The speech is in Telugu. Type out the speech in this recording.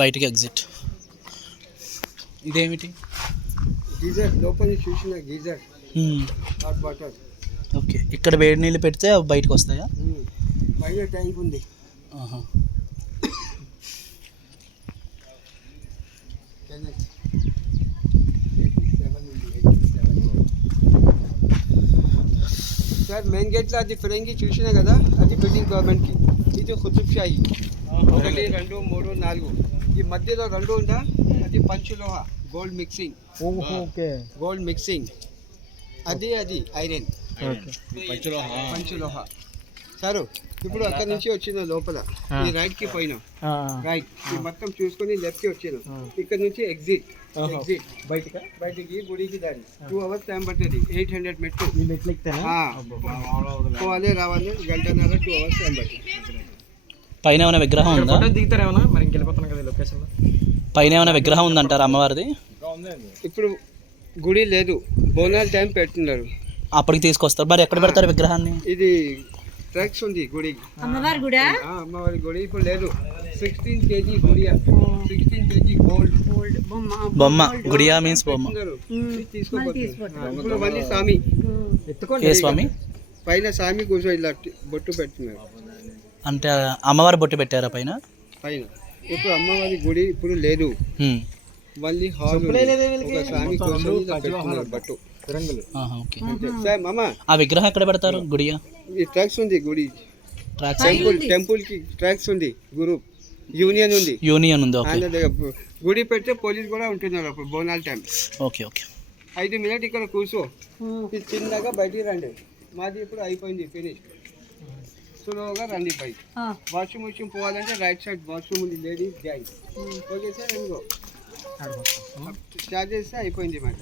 బయటికి ఎగ్జిట్. ఇదేమిటి? గీజర్ లోపల చూసిన గీజర్ హాట్ వాటర్. ఓకే, ఇక్కడ వేడి నీళ్ళు పెడితే అవి బయటకు వస్తాయా? పైన ట్యాంక్ ఉంది. సార్ మెయిన్ గేట్లో అది ఫిరంగి చూసినా కదా, అది బిల్డింగ్ గవర్నమెంట్కి. ఇది కుతుబ్ షాహి 1 2 3 4. ఈ మధ్యలో 2 ఉందా, అది పంచలోహ gold mixing. Okay, gold mixing. అది ఐరన్ పంచలోహ. సారు ఇప్పుడు అక్కడ నుంచి వచ్చిన లోపల ఈ రైట్ కి పోయినా, రైట్ ఈ మొత్తం చూసుకొని లెఫ్ట్ కి వచ్చిన, ఇక్కడ నుంచి ఎగ్జిట్ బయటికి గుడికి దారి 2 hours టైం పడుతుంది. 800 మెట్లు పోవాలి రావాలి, గంటన్నర 2 hours టైం పడుతుంది. పైన ఏమైనా విగ్రహం ఉందా? దిగుతారేమన్నా మరి ఇంకెళ్ళిపోతాను కదా లొకేషన్. పైన ఏమైనా విగ్రహం ఉందంటారు అమ్మవారిది? ఇప్పుడు గుడి లేదు, బోనాలు టైం పెడుతున్నారు, అప్పటికి తీసుకొస్తారు. మరి ఎక్కడ పెడతారు విగ్రహాన్ని? ఇది ట్రక్స్ ఉంది గుడికి, అమ్మవారి గుడి ఇప్పుడు లేదు. 16 kg గుడియా, 16 kg గోల్డ్ బొమ్మ. గుడియా మీన్స్ బొమ్మ. తీసుకోపోతున్నారు. మళ్ళీ స్వామి ఏ స్వామి? పైన స్వామి కూర్చో ఇలా బొట్టు పెడుతున్నారు. అంటే అమ్మవారి బొట్టు పెట్టారా పైన? ఇప్పుడు అమ్మవారి గుడి ఇప్పుడు లేదు, మళ్ళీ హాల్ ఒక స్వామి కోసం పెడుతున్నారు బట్టు. ఆ విగ్రహం ఎక్కడ పెడతారు? గుడియా? ఈ ట్రక్స్ ఉంది గుడి, టెంపుల్ కి ట్రక్స్ ఉంది, గ్రూప్ యూనియన్ ఉంది. గుడి పెడితే పోలీస్ కూడా ఉంటున్నారు అప్పుడు బోనాల టైం. ఓకే 5 minutes ఇక్కడ కూర్చో, ఇది చిన్నగా బయటికి రండి. మాది ఇప్పుడు అయిపోయింది, ఫినిష్. స్లోగా రండి బయట. వాష్రూమ్ పోవాలంటే రైట్ సైడ్ వాష్రూమ్ ఉంది, లేడీస్ జై పోగేసే రంగో స్టార్ట్ చేస్తే అయిపోయింది మరి.